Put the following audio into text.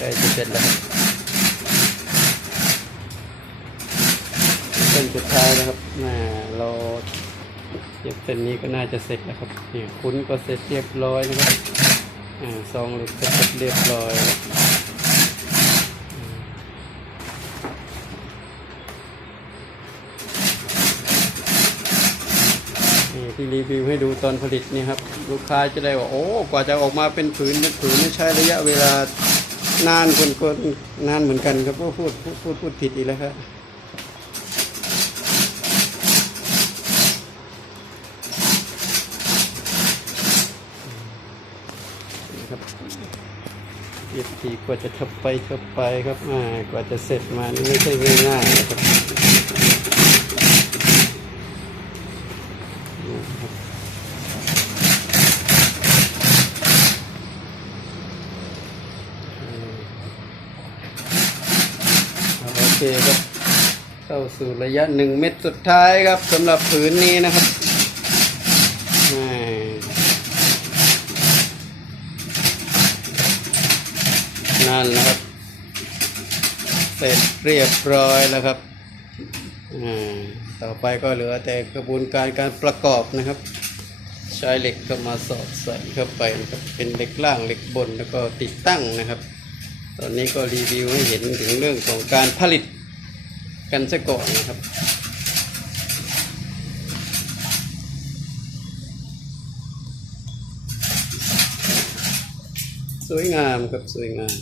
ใกล้จะเสร็จแล้วเส้นสุดท้ายนะครับน่าเราเย็บเส้นนี้ก็น่าจะเสร็จแล้วครับนี่คุ้นก็เสร็จเรียบร้อยนะครับอ่าซองเหล็กเสร็จเรียบร้อยนี่ที่รีวิวให้ดูตอนผลิตนี่ครับ ลูกค้าจะได้ว่า โอ้ กว่าจะออกมาเป็นผืนเป็นผืนนี่ใช้ระยะเวลา นานคนคนนานเหมือนกันครับพูดพูดพูดพูดผิดอีกแล้วครับครับเอียทีกว่าจะทับไปทับไปครับอ่ากว่าจะเสร็จมานี่ไม่ใช่ง่ายๆนะครับอ่าโอ เคครับเข้าสู่ระยะหนึ่งเม็ดสุดท้ายครับสำหรับผืนนี้นะครับนั่นนะครับ เสร็จเรียบร้อยแล้วครับอ่าต่อไปก็เหลือแต่กระบวนการการประกอบนะครับ ใช้เหล็กเข้ามาสอดใส่เข้าไปนะครับเป็นเหล็กล่างเหล็กบนแล้วก็ติดตั้งนะครับ ตอนนี้ก็รีวิวให้เห็นถึงเรื่องของการผลิตกันซะก่อนนะครับ สวยงามครับสวยงาม